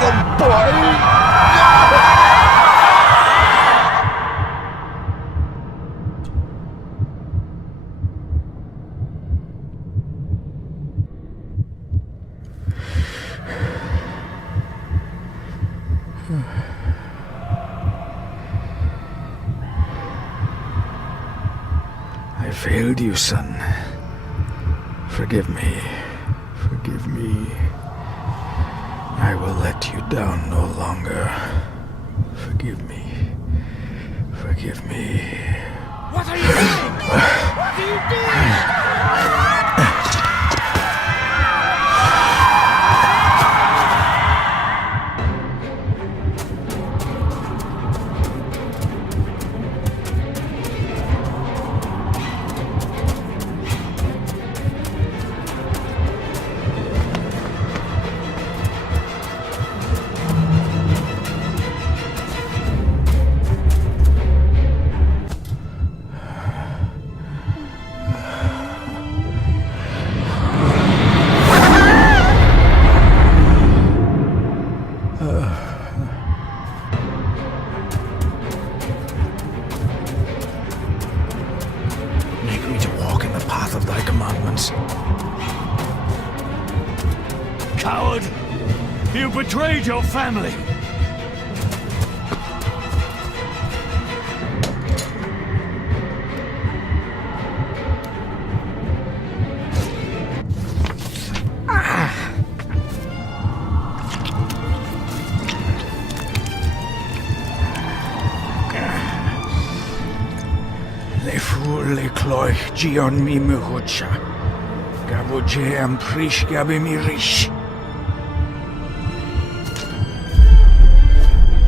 them, boy! I failed you, son. Forgive me. Forgive me. I will let you down no longer. Forgive me. Forgive me. What are you doing? What are you doing? Coward! You betrayed your family! Le fu le cloich gion mi muhucha. Gaboje am prish gabe mi rish.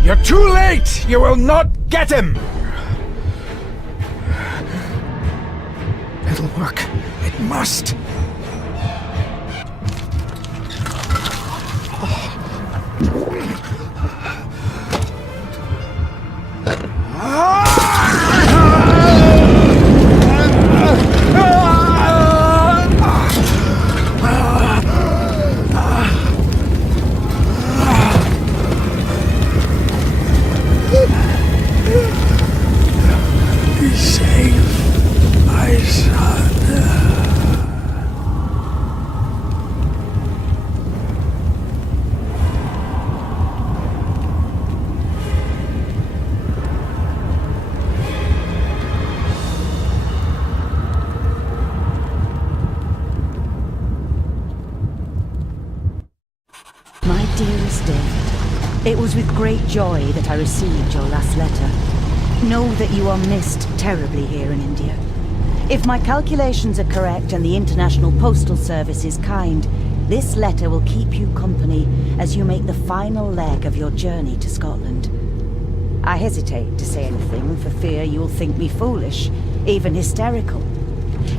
You're too late! You will not get him! It'll work. It must. My dearest David, it was with great joy that I received your last letter. Know that you are missed terribly here in India. If my calculations are correct and the International Postal Service is kind, this letter will keep you company as you make the final leg of your journey to Scotland. I hesitate to say anything for fear you'll think me foolish, even hysterical.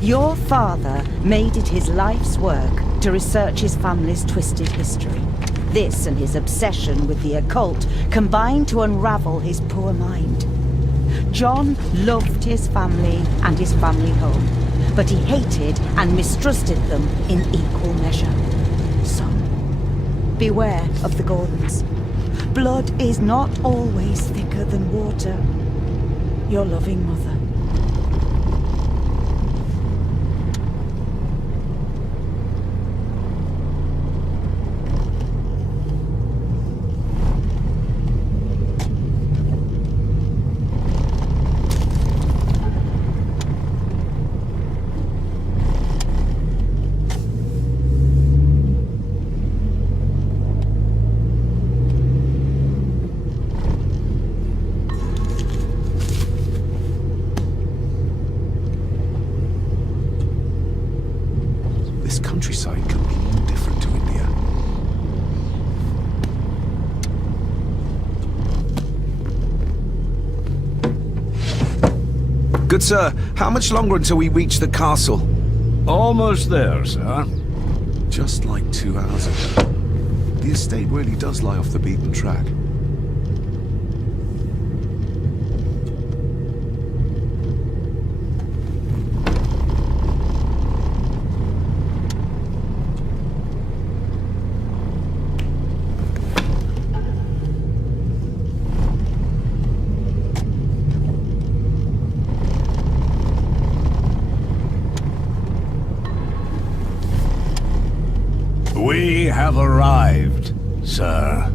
Your father made it his life's work to research his family's twisted history. This and his obsession with the occult combined to unravel his poor mind. John loved his family and his family home, but he hated and mistrusted them in equal measure. So, beware of the Gordons. Blood is not always thicker than water. Your loving mother. This countryside can be no different to India. Good sir, how much longer until we reach the castle? Almost there, sir. Just like 2 hours ago. The estate really does lie off the beaten track. We have arrived, sir.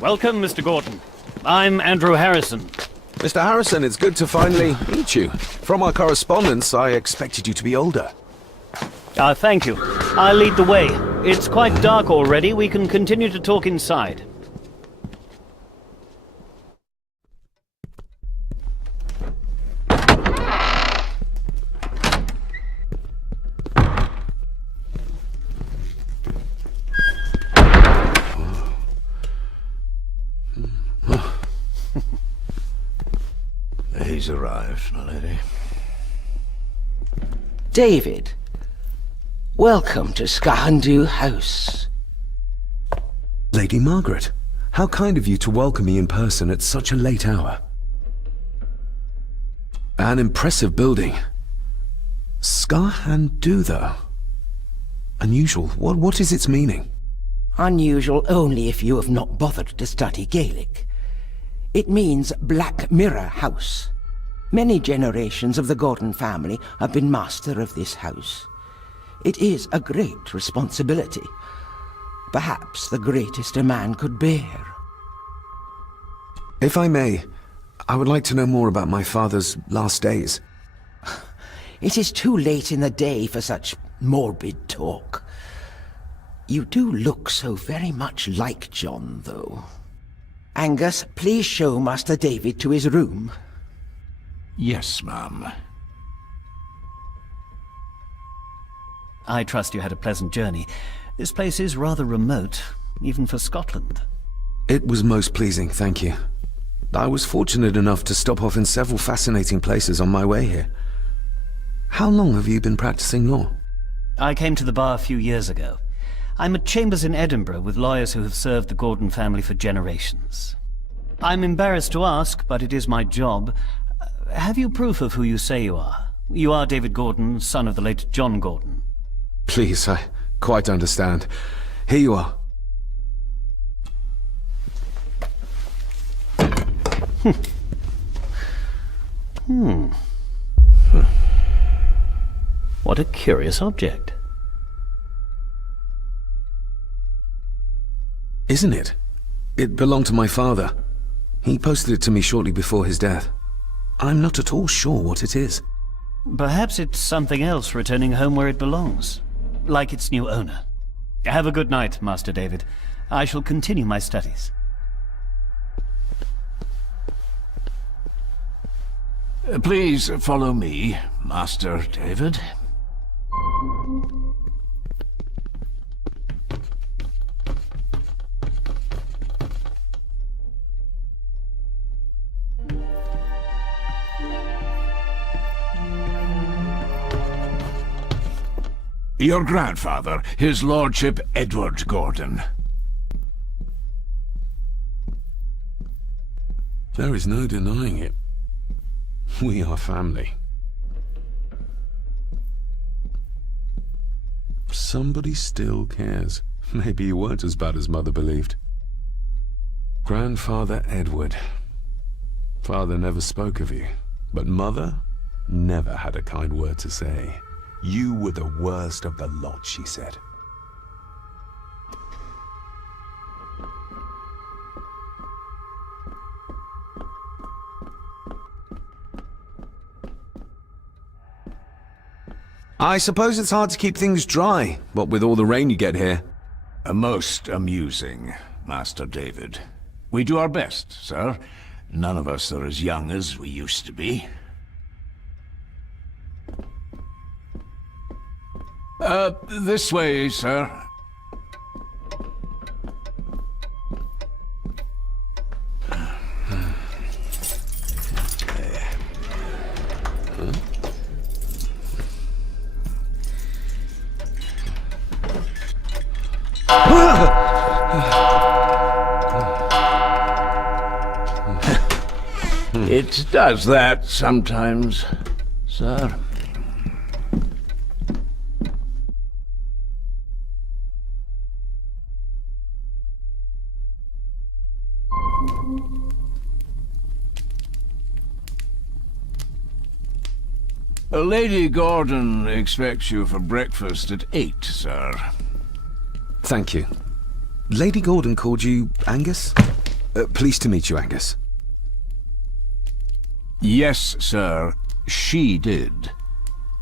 Welcome, Mr. Gordon. I'm Andrew Harrison. Mr. Harrison, it's good to finally meet you. From our correspondence, I expected you to be older. Thank you. I'll lead the way. It's quite dark already. We can continue to talk inside. He's arrived, my lady. David, welcome to Skahandu House. Lady Margaret, how kind of you to welcome me in person at such a late hour. An impressive building. Skahandu, though. Unusual. What is its meaning? Unusual only if you have not bothered to study Gaelic. It means Black Mirror House. Many generations of the Gordon family have been master of this house. It is a great responsibility. Perhaps the greatest a man could bear. If I may, I would like to know more about my father's last days. It is too late in the day for such morbid talk. You do look so very much like John, though. Angus, please show Master David to his room. Yes, ma'am. I trust you had a pleasant journey. This place is rather remote, even for Scotland. It was most pleasing, thank you. I was fortunate enough to stop off in several fascinating places on my way here. How long have you been practicing law? I came to the bar a few years ago. I'm at chambers in Edinburgh with lawyers who have served the Gordon family for generations. I'm embarrassed to ask, but it is my job. Have you proof of who you say you are? You are David Gordon, son of the late John Gordon. Please, I quite understand. Here you are. What a curious object. Isn't it? It belonged to my father. He posted it to me shortly before his death. I'm not at all sure what it is. Perhaps it's something else returning home where it belongs, like its new owner. Have a good night, Master David. I shall continue my studies. Please follow me, Master David. Your grandfather, his lordship Edward Gordon. There is no denying it. We are family. Somebody still cares. Maybe you weren't as bad as Mother believed. Grandfather Edward. Father never spoke of you, but Mother never had a kind word to say. You were the worst of the lot, she said. I suppose it's hard to keep things dry, what with all the rain you get here. Most amusing, Master David. We do our best, sir. None of us are as young as we used to be. This way, sir. It does that sometimes, sir. Lady Gordon expects you for breakfast at 8, sir. Thank you. Lady Gordon called you Angus? Pleased to meet you, Angus. Yes, sir, she did.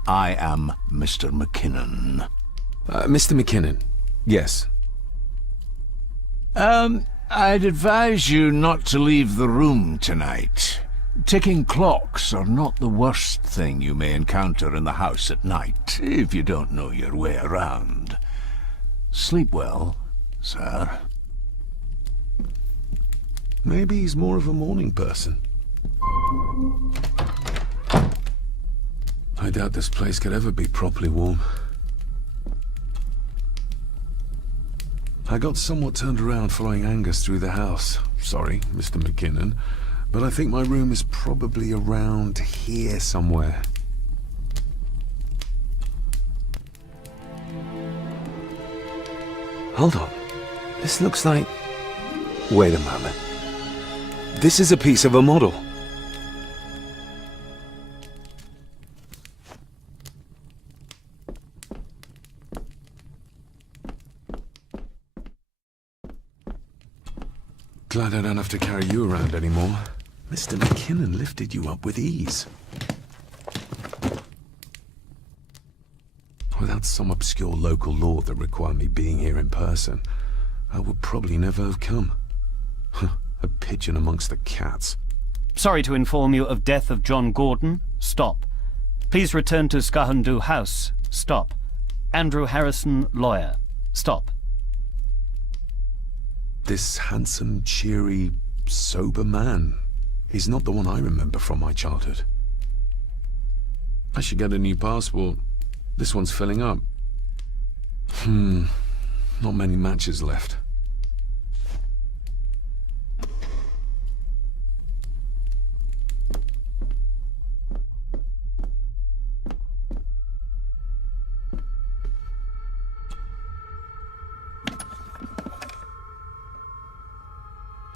I am Mr. McKinnon. Mr. McKinnon, yes. I'd advise you not to leave the room tonight. Ticking clocks are not the worst thing you may encounter in the house at night, if you don't know your way around. Sleep well, sir. Maybe he's more of a morning person. I doubt this place could ever be properly warm. I got somewhat turned around following Angus through the house. Sorry, Mr. McKinnon, but I think my room is probably around here somewhere. Hold on. This looks like... Wait a moment. This is a piece of a model. Glad I don't have to carry you around anymore. Mr. McKinnon lifted you up with ease. Without some obscure local law that required me being here in person, I would probably never have come. A pigeon amongst the cats. Sorry to inform you of death of John Gordon. Stop. Please return to Skahandu House. Stop. Andrew Harrison, lawyer. Stop. This handsome, cheery, sober man is not the one I remember from my childhood. I should get a new passport. This one's filling up. Not many matches left.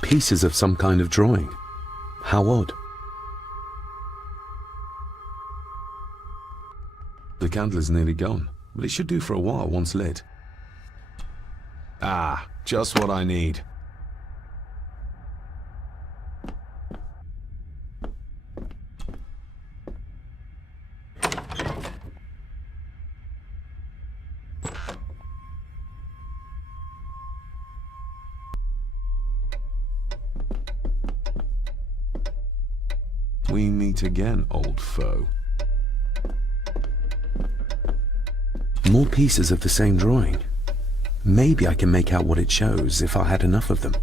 Pieces of some kind of drawing. How odd. The candle is nearly gone, but it should do for a while once lit. Ah, just what I need. We meet again, old foe. More pieces of the same drawing. Maybe I can make out what it shows if I had enough of them.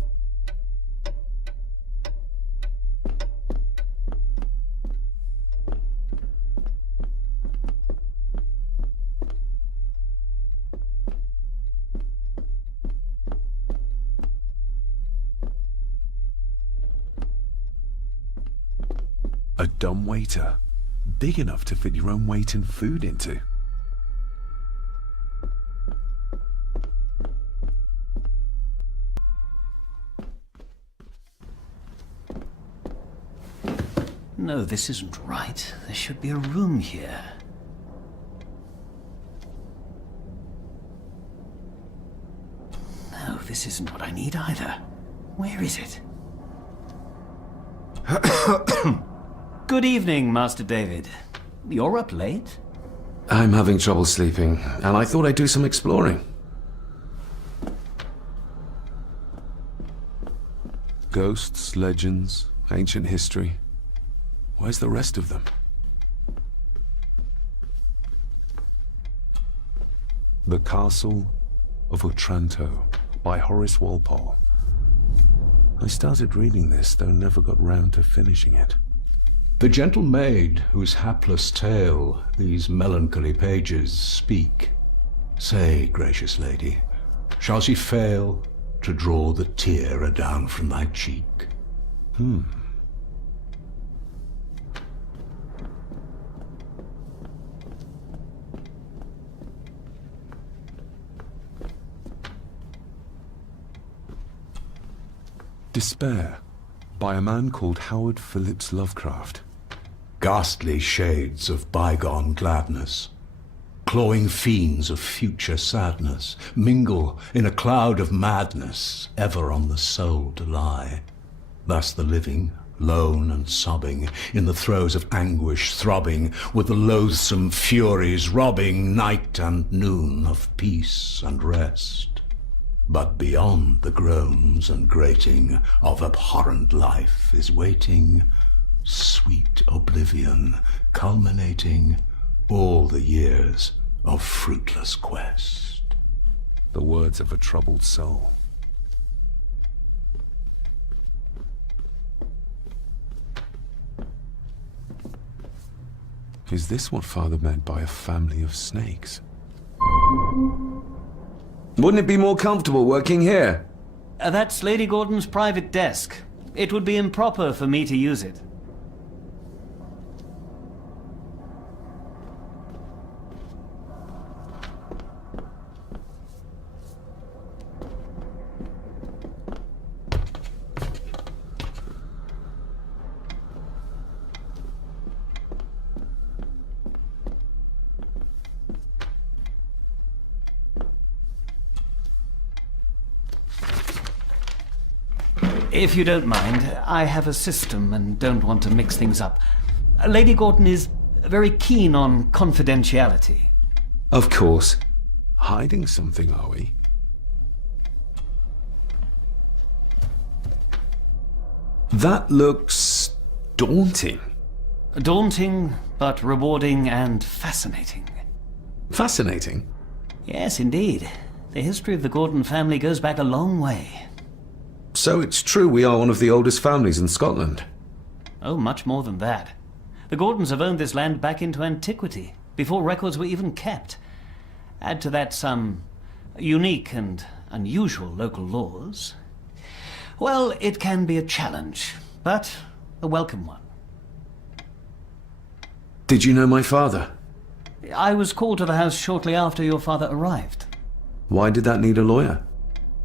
A dumbwaiter, big enough to fit your own weight and food into. No, this isn't right. There should be a room here. No, this isn't what I need either. Where is it? Good evening, Master David. You're up late? I'm having trouble sleeping, and I thought I'd do some exploring. Ghosts, legends, ancient history. Where's the rest of them? The Castle of Otranto by Horace Walpole. I started reading this, though never got round to finishing it. The gentle maid whose hapless tale these melancholy pages speak. Say, gracious lady, shall she fail to draw the tear adown from thy cheek. Despair, by a man called Howard Phillips Lovecraft. Ghastly shades of bygone gladness, clawing fiends of future sadness, mingle in a cloud of madness, ever on the soul to lie. Thus the living, lone and sobbing, in the throes of anguish throbbing, with the loathsome furies robbing night and noon of peace and rest. But beyond the groans and grating of abhorrent life is waiting sweet oblivion, culminating all the years of fruitless quest. The words of a troubled soul. Is this what Father meant by a family of snakes? Wouldn't it be more comfortable working here? That's Lady Gordon's private desk. It would be improper for me to use it. If you don't mind, I have a system and don't want to mix things up. Lady Gordon is very keen on confidentiality. Of course. Hiding something, are we? That looks daunting. Daunting, but rewarding and fascinating. Fascinating. Yes, indeed. The history of the Gordon family goes back a long way. So it's true we are one of the oldest families in Scotland. Oh, much more than that. The Gordons have owned this land back into antiquity, before records were even kept. Add to that some unique and unusual local laws. Well, it can be a challenge, but a welcome one. Did you know my father? I was called to the house shortly after your father arrived. Why did that need a lawyer?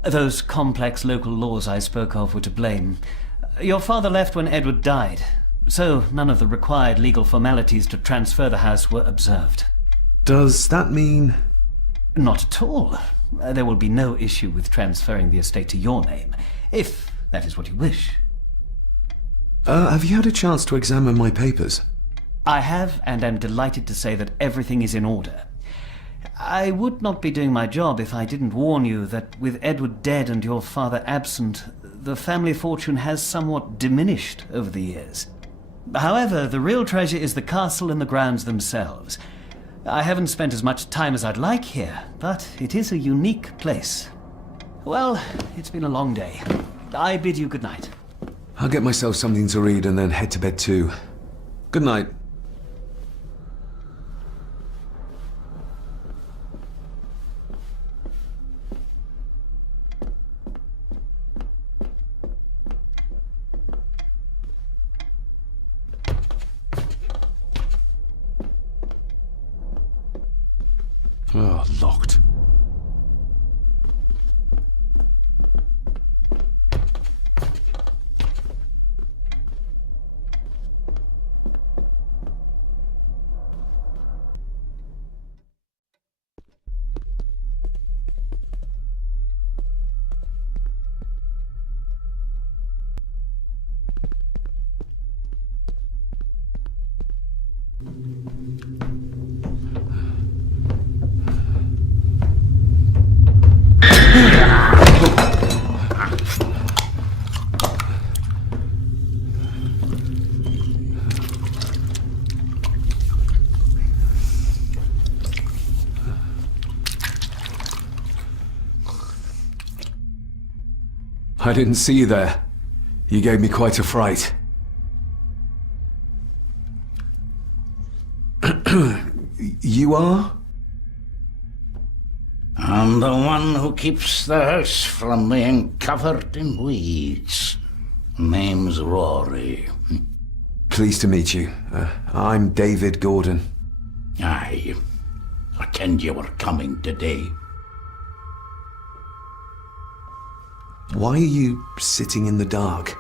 Those complex local laws I spoke of were to blame. Your father left when Edward died, so none of the required legal formalities to transfer the house were observed. Does that mean... Not at all. There will be no issue with transferring the estate to your name, if that is what you wish. have you had a chance to examine my papers? I have, and am delighted to say that everything is in order. I would not be doing my job if I didn't warn you that with Edward dead and your father absent, the family fortune has somewhat diminished over the years. However, the real treasure is the castle and the grounds themselves. I haven't spent as much time as I'd like here, but it is a unique place. Well, it's been a long day. I bid you good night. I'll get myself something to read and then head to bed too. Good night. Oh, locked. I didn't see you there. You gave me quite a fright. You are? I'm the one who keeps the house from being covered in weeds. Name's Rory. Pleased to meet you. I'm David Gordon. Aye. I kenned you were coming today. Why are you sitting in the dark?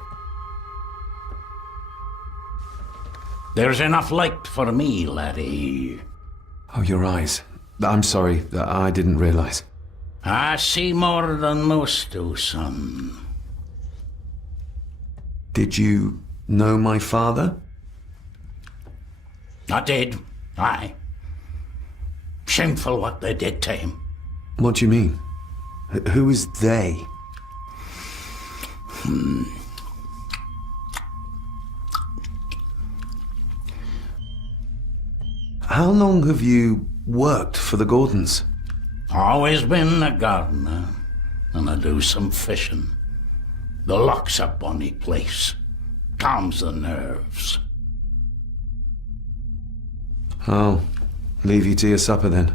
There's enough light for me, laddie. Oh, your eyes. I'm sorry, I didn't realize. I see more than most do, son. Did you know my father? I did, aye. Shameful what they did to him. What do you mean? Who is they? How long have you worked for the Gordons? Always been a gardener, and I do some fishing. The loch's a bonny place. Calms the nerves. I'll leave you to your supper then.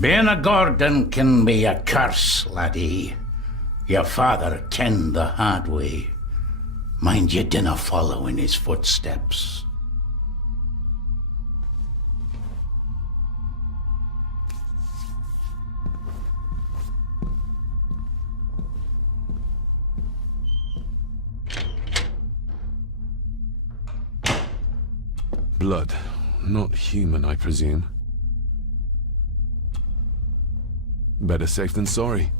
Being a Gordon can be a curse, laddie. Your father kenned the hard way. Mind you dinna follow in his footsteps. Blood. Not human, I presume. Better safe than sorry.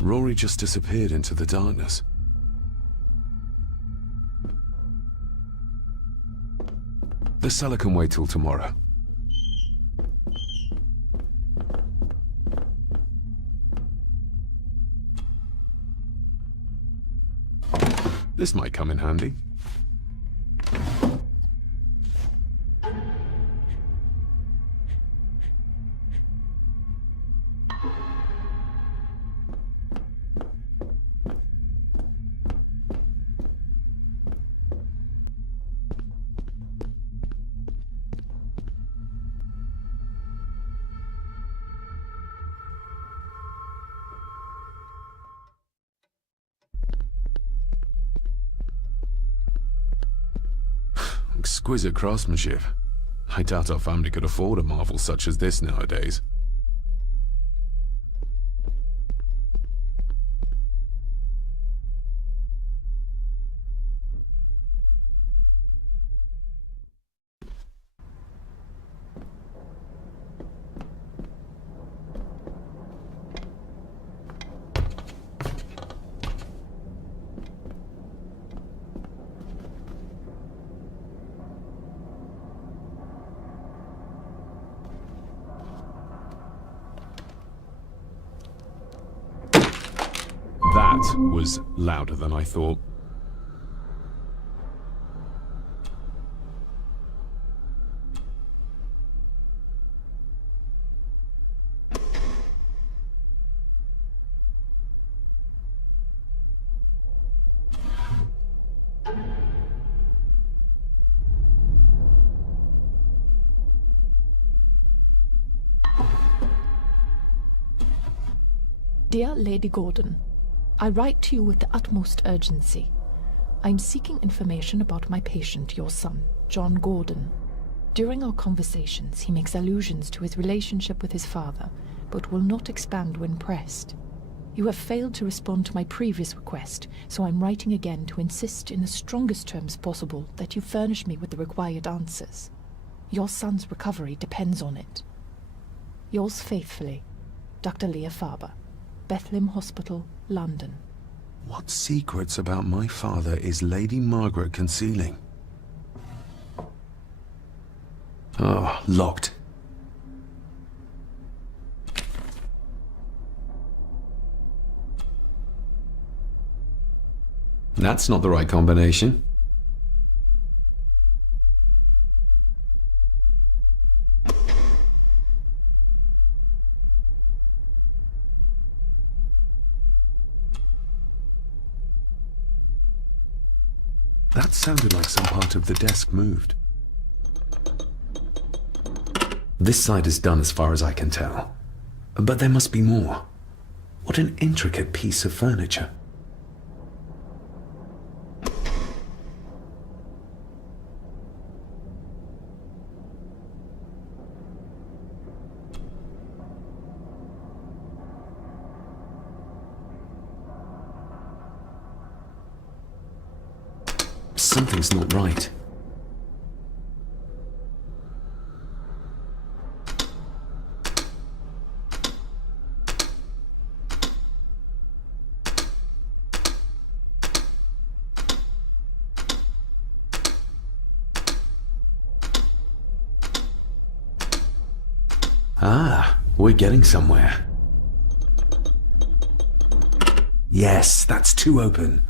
Rory just disappeared into the darkness. The cellar can wait till tomorrow. This might come in handy. Exquisite craftsmanship. I doubt our family could afford a marvel such as this nowadays. That was louder than I thought. Dear Lady Gordon, I write to you with the utmost urgency. I am seeking information about my patient, your son, John Gordon. During our conversations, he makes allusions to his relationship with his father, but will not expand when pressed. You have failed to respond to my previous request, so I'm writing again to insist in the strongest terms possible that you furnish me with the required answers. Your son's recovery depends on it. Yours faithfully, Dr. Leah Faber, Bethlehem Hospital, London. What secrets about my father is Lady Margaret concealing? Oh, locked. That's not the right combination. That sounded like some part of the desk moved. This side is done as far as I can tell. But there must be more. What an intricate piece of furniture. Something's not right. Ah, we're getting somewhere. Yes, that's too open.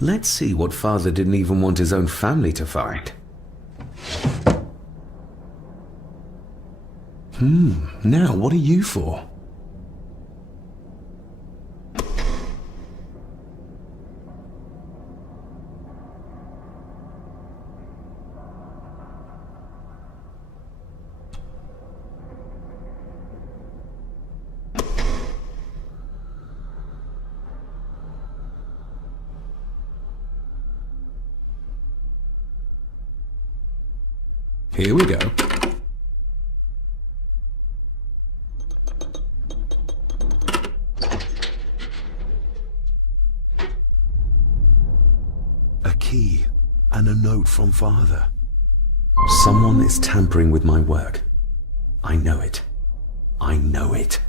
Let's see what Father didn't even want his own family to find. Now what are you for? Here we go. A key and a note from Father. Someone is tampering with my work. I know it. I know it.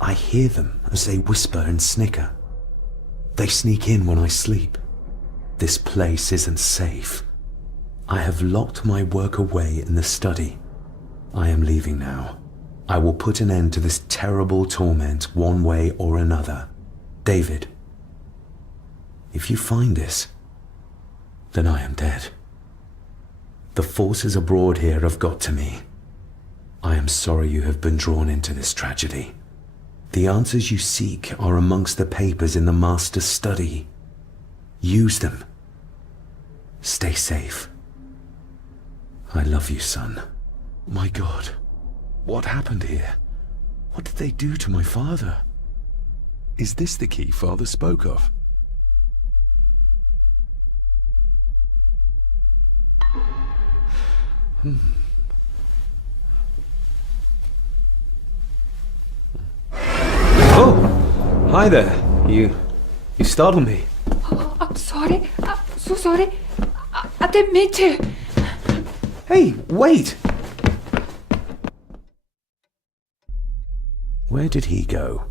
I hear them as they whisper and snicker. They sneak in when I sleep. This place isn't safe. I have locked my work away in the study. I am leaving now. I will put an end to this terrible torment one way or another. David, if you find this, then I am dead. The forces abroad here have got to me. I am sorry you have been drawn into this tragedy. The answers you seek are amongst the papers in the Master's study. Use them. Stay safe. I love you, son. My God, what happened here? What did they do to my father? Is this the key Father spoke of? Oh, hi there. You startled me. Oh, I'm sorry. I'm so sorry. I didn't mean to. Hey, wait! Where did he go?